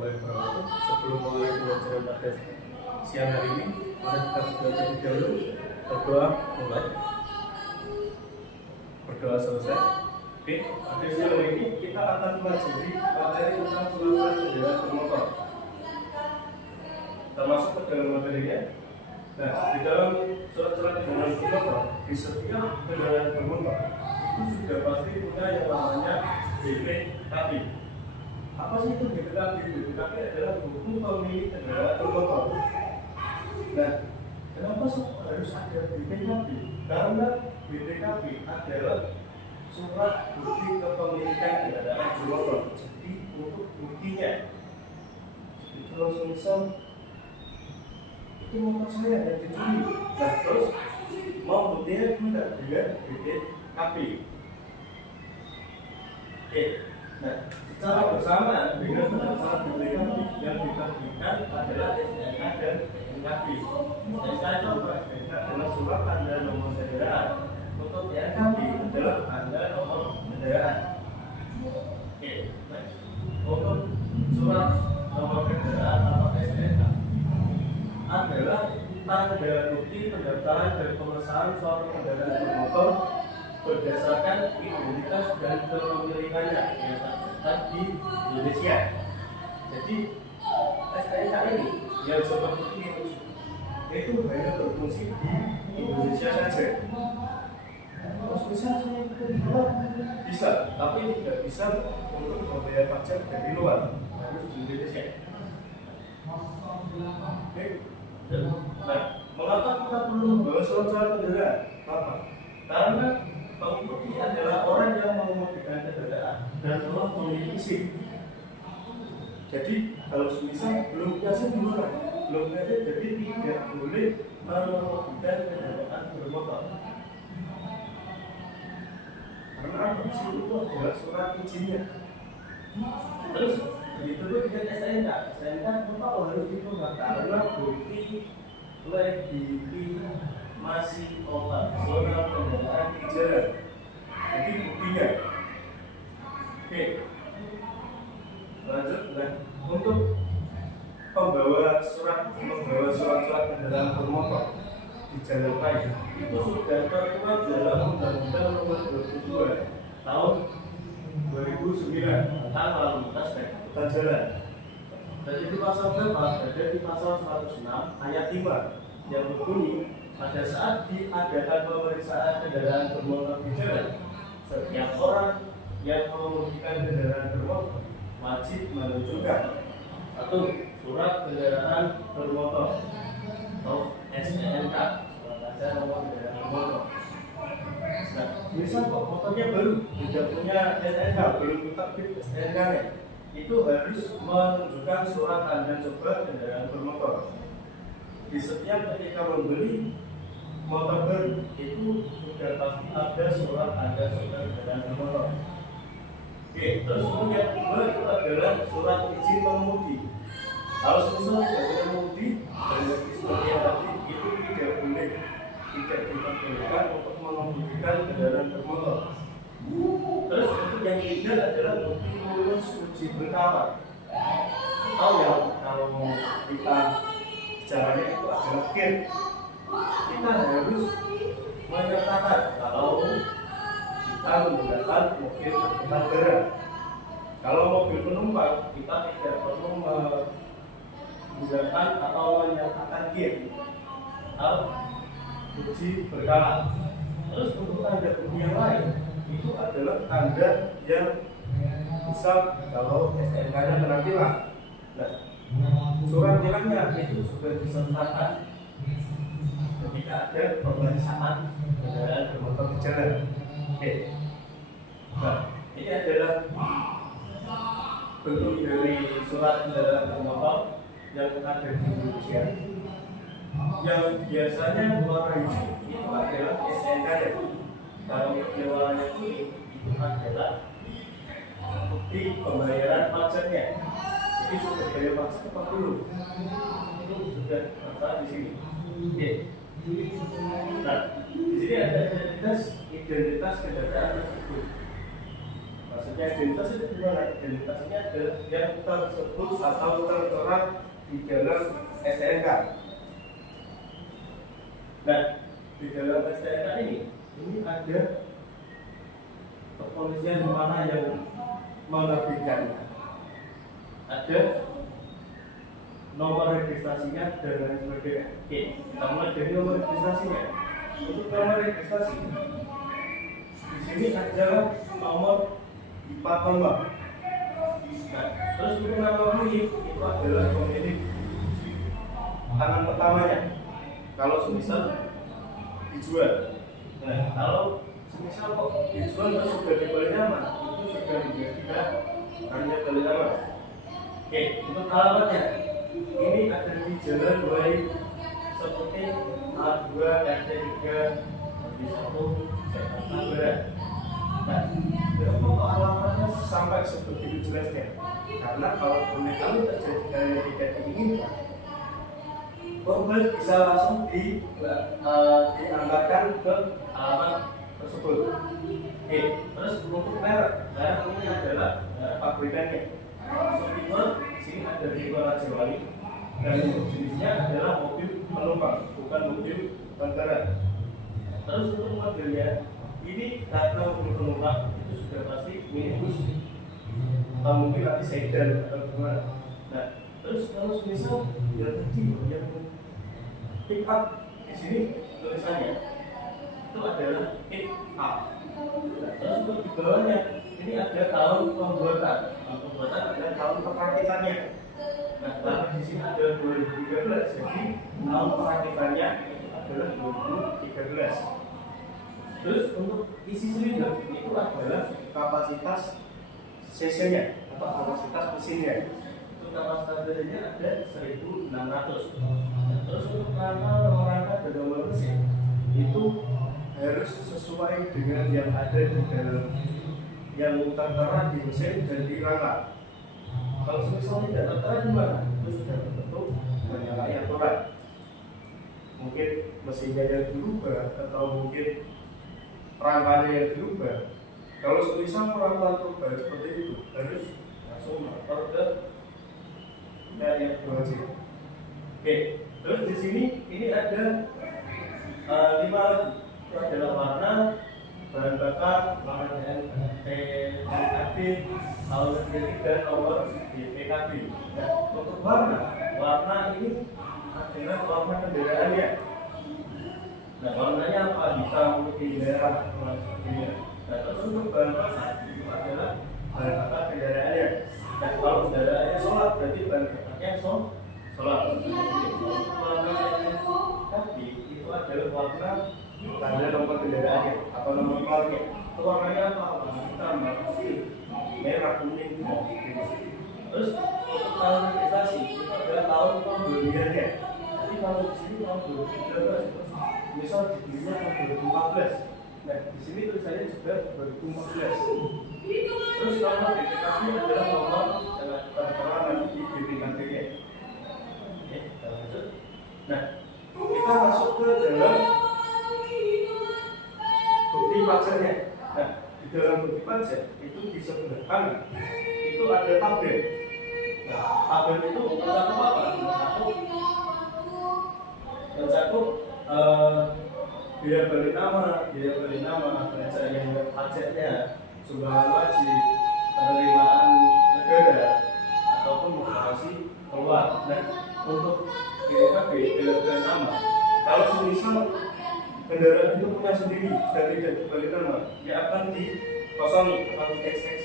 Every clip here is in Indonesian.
Bapak Ibu sebelum mulai pembelajaran pada siang hari ini, mari kita berdoa terlebih dahulu. Berdoa mulai, berdoa selesai. Oke, pada siang hari ini kita akan mempelajari materi tentang surat kendaraan bermotor, termasuk ke dalam materinya. Nah, di dalam surat-surat kendaraan bermotor, di setiap kendaraan bermotor itu sudah pasti punya yang namanya BPKB. Apa sih itu BPKB? BPKB adalah buku pemilik kendaraan bermotor. Nah, kenapa harus ada BPKB? Karena BPKB adalah surat bukti kepemilikan kendaraan bermotor. Jadi untuk buktinya, itu langsung misal itu motor saya yang dicuri. Nah, terus mau buktinya gimana? Dengan BPKB. Oke, nah secara bersamaan dengan pendaftaran BPKB yang diterbitkan adalah STNK dan BPKB. STNK itu adalah surat tanda nomor kendaraan. Untuk BPKB adalah tanda nomor kendaraan. Oke, next. Untuk surat nomor kendaraan atau STNK adalah tanda bukti pendaftaran dan pengesahan suatu kendaraan bermotor berdasarkan identitas dan kepemilikannya yang tercatat di Indonesia. Jadi STNK ini yang seperti itu hanya berfungsi di Indonesia saja. Terus bisa bisa, tapi tidak bisa untuk membayar pajak dari luar, harus di Indonesia. Oke. Nah, mengapa kita perlu membawa surat kendaraan? Apa? Karena pengemudi adalah orang yang mengemudikan kendaraan dan telah memiliki SIM. Jadi kalau misal belum punya SIM gimana? Belum punya SIM, jadi tidak boleh mengemudikan kendaraan bermotor. Karena apa? SIM itu adalah surat izinnya. Terus begitu pun dengan STNK. STNK kenapa harus dibuat? Karena bukti legitimasi operasional kendaraan di jalan. Jadi buktinya. Oke. Lanjut. Nah, untuk membawa surat-surat kendaraan bermotor di jalan raya itu sudah tertuang dalam Undang-Undang Nomor 22 Tahun 2009 tentang lalu lintas dan angkutan jalan. Jadi di pasal berapa? Ada di pasal 106 ayat 5 yang berbunyi, pada saat diadakan pemeriksaan kendaraan bermotor di jalan, setiap orang yang mengemudikan kendaraan bermotor wajib menunjukkan satu surat kendaraan bermotor atau STNK, surat tanda nomor kendaraan bermotor. Nah, misal kok motornya baru, tidak punya STNK, belum terbit STNK-nya, itu harus menunjukkan surat tanda coba kendaraan bermotor. Di setiap ketika membeli motor baru itu sudah pasti ada surat tanda coba kendaraan bermotor. Oke, terus yang kedua itu adalah surat izin mengemudi. Kalau misalnya tidak punya mengemudi dan seperti yang tadi itu tidak diperbolehkan untuk mengemudikan kendaraan bermotor. Terus untuk yang ketiga adalah bukti lulus uji berkala. Tahu ya, kalau kita caranya itu adalah KIR, kita harus menyatakan kalau kita menggunakan mobil angkutan barang. Kalau mobil penumpang kita tidak perlu menggunakan atau menyatakan KIR atau uji berkala. Terus untuk tanda bukti yang lain itu adalah tanda yang bisa kalau STNK-nya penampilan. Nah, surat tilangnya itu sudah disertakan ketika ada pemeriksaan kendaraan bermotor di jalan. Oke. Nah, ini adalah bentuk dari surat kendaraan bermotor yang ada di Indonesia. Yang biasanya warna hijau itu adalah STNK-nya. Kalau yang warnanya kuning itu adalah bukti pembayaran pajaknya. Jadi sudah bayar pajak apa belum? Itu sudah tertera di sini. Oke. Nah, di sini ada identitas kendaraan tersebut. Maksudnya identitas itu gimana? Identitas ini adalah yang tersebut atau tertera di dalam STNK. Nah, di dalam STNK ini ada kepolisian mana yang menerbitkannya, ada nomor registrasinya dan lain sebagainya. Oke, kita mulai dari nomor registrasinya. Untuk nomor registrasi, di sini adalah nomor plat nomor. Nah, terus untuk nama pemilik itu adalah pemilik tangan pertamanya. Kalau semisal dijual, nah kalau semisal kok dijual terus sudah dibeli nama, itu sudah dijadikan hanya beli nama. Oke, untuk alamatnya ini ada di Jalan Buai seperti A2 RT 3 di 1 Jakarta Barat. Nah, kenapa alamatnya sampai sebegitu jelasnya? Karena kalau kali terjadi hal yang tidak diinginkan, korban bisa langsung dianggarkan ke alamat tersebut. Oke, terus untuk merek ini adalah pabrikannya. Untuk sini ada di Raja Wali dan jenisnya adalah mobil penumpang, bukan mobil tentara. Terus untuk modelnya ini karena mobil penumpang itu sudah pasti minibus atau mungkin nanti sedan atau gimana. Nah, terus kalau misal ya tadi yang pick up di sini tulisannya itu adalah pick up. Nah, terus untuk di bawahnya ini ada tahun pembuatan. Pembuatan adalah tahun perakitannya. Nah, tapi di sini ada 2013, jadi tahun perakitannya adalah 2013. Terus untuk isi silinder itu adalah kapasitas cc-nya atau kapasitas mesinnya. Untuk kapasitas mesinnya ada 1.600. Terus untuk rangka dan nomor mesin itu harus sesuai dengan yang ada di dalam yang tertera di mesin dan di rangka. Kalau misalnya tidak tertera di mana, itu sudah terbentuk menyalahi aturan. Mungkin mesinnya yang dirubah atau mungkin rangkanya yang dirubah. Kalau semisal perangkat berubah seperti itu, harus langsung melapor ke yang berwajib. Oke, terus di sini ini ada 5 itu adalah warna, bahan bakar, warna NPKB, tahun dan nomor BPKB. Nah, untuk warna ini adalah warna kendaraannya. Nah, warnanya apa? Hitam, putih, merah, sebagainya. Nah, terus untuk bahan bakar itu adalah bahan bakar kendaraannya. Nah, kalau kendaraannya solar berarti bahan bakarnya solar. Warnanya tapi itu adalah warna tanda nomor kendaraannya atau nomor platnya. Itu warnanya apa? Warna hitam, putih, merah, kuning, gitu. Terus untuk tahun registrasi itu adalah tahun pembeliannya. Jadi kalau di sini tahun 2013, misal dibelinya tahun 2014. Nah, di sini tulisannya juga 2014. Terus nomor BPKB adalah nomor yang tertera nanti di BPKB-nya. Oke, kita lanjut. Nah, kita masuk ke dalam bukti pajaknya. Nah, di dalam bukti pajak itu di sebelah kanan itu ada tabel. Nah, tabel itu mencakup apa? Mencakup biaya balik nama, belanja yang pajaknya, sumbangan wajib, penerimaan negara, ataupun motivasi keluar. Nah, untuk BPKB, biaya balik nama, kalau semisal kendaraan itu punya sendiri dan tidak dibalik nama, dia akan dikosongi atau di XX.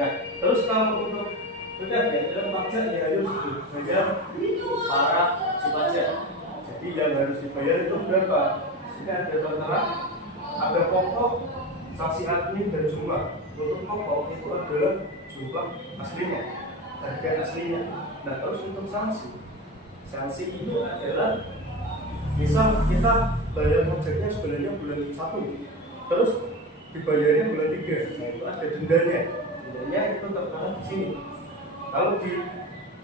Nah, terus kalau untuk BPKB dalam pajak ya harus dibayar para si pajak. Jadi yang harus dibayar itu berapa? Sini ada tertera, ada pokok, saksi admin dan jumlah. Untuk pokok itu adalah jumlah aslinya, harga aslinya. Nah, terus untuk sanksi itu adalah misal kita bayar pajaknya sebenarnya bulan 1, terus dibayarnya bulan 3. Nah, itu ada dendanya. Dendanya itu tertera di sini. Kalau di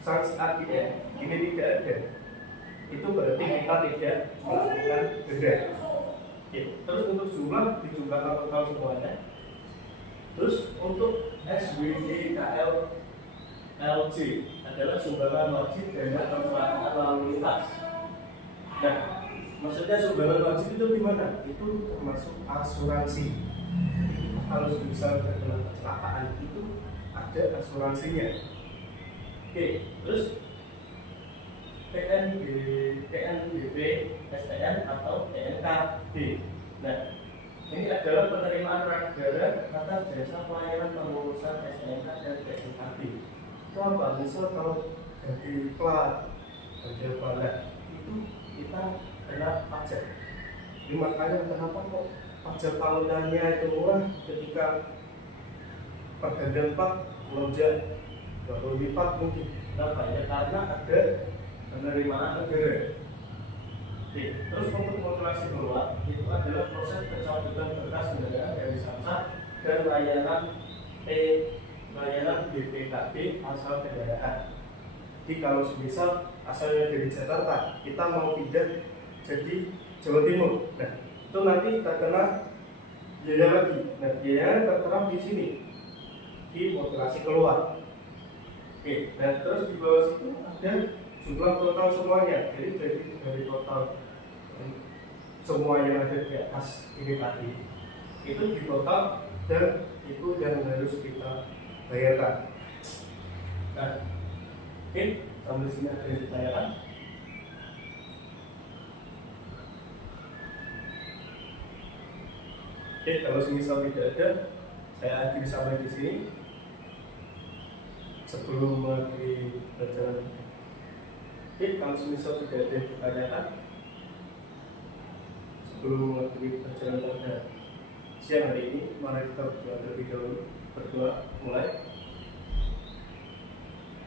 sanksi adminnya ini tidak ada, itu berarti kita tidak melakukan denda. Terus untuk jumlah dijumlahkan total semuanya Terus untuk SWDKLLC adalah sumbangan wajib dana kecelakaan lalu lintas. Nah, maksudnya sumbangan wajib itu gimana? Itu termasuk asuransi. Kalau misal terkena kecelakaan itu ada asuransinya. Oke, terus PNBP, STN atau PNKB. Nah, ini adalah penerimaan negara atas jasa pelayanan pengurusan STNK dan PNKB. Itu apa? Misal kalau jadi plat, jadi plat itu kita kena pajak. Jadi makanya kenapa kok pajak tahunannya itu murah ketika pergantian plat melonjak 20 lipat mungkin. Kenapa ya? Karena ada penerimaan negara. Oke, terus untuk modulasi keluar itu adalah proses pencabutan berkas kendaraan dari Samsat dan layanan BPKB asal kendaraan. Jadi kalau misal asalnya dari Jakarta, kita mau pindah jadi Jawa Timur, nah itu nanti terkena biaya lagi. Nah biaya tertera di sini di modulasi keluar. Oke, dan terus di bawah situ ada jumlah total semuanya. Jadi dari total semua yang ada di atas ini tadi itu di total dan itu yang harus kita bayarkan. Nah, oke, sampai sini ada yang ditanyakan. Oke, kalau semisal tidak ada, saya akhiri sampai di sini. Sebelum mengakhiri pelajaran, oke, kalau semisal tidak ada yang ditanyakan, sebelum mengakhiri pelajaran pada siang hari ini, mari kita berdoa terlebih dahulu. Berdoa mulai,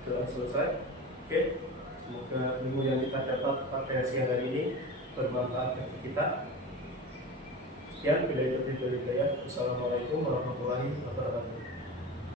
doa selesai. Oke, semoga ilmu yang kita dapat pada siang hari ini bermanfaat bagi kita. Sekian, bila itu dari saya. Wassalamualaikum warahmatullahi wabarakatuh.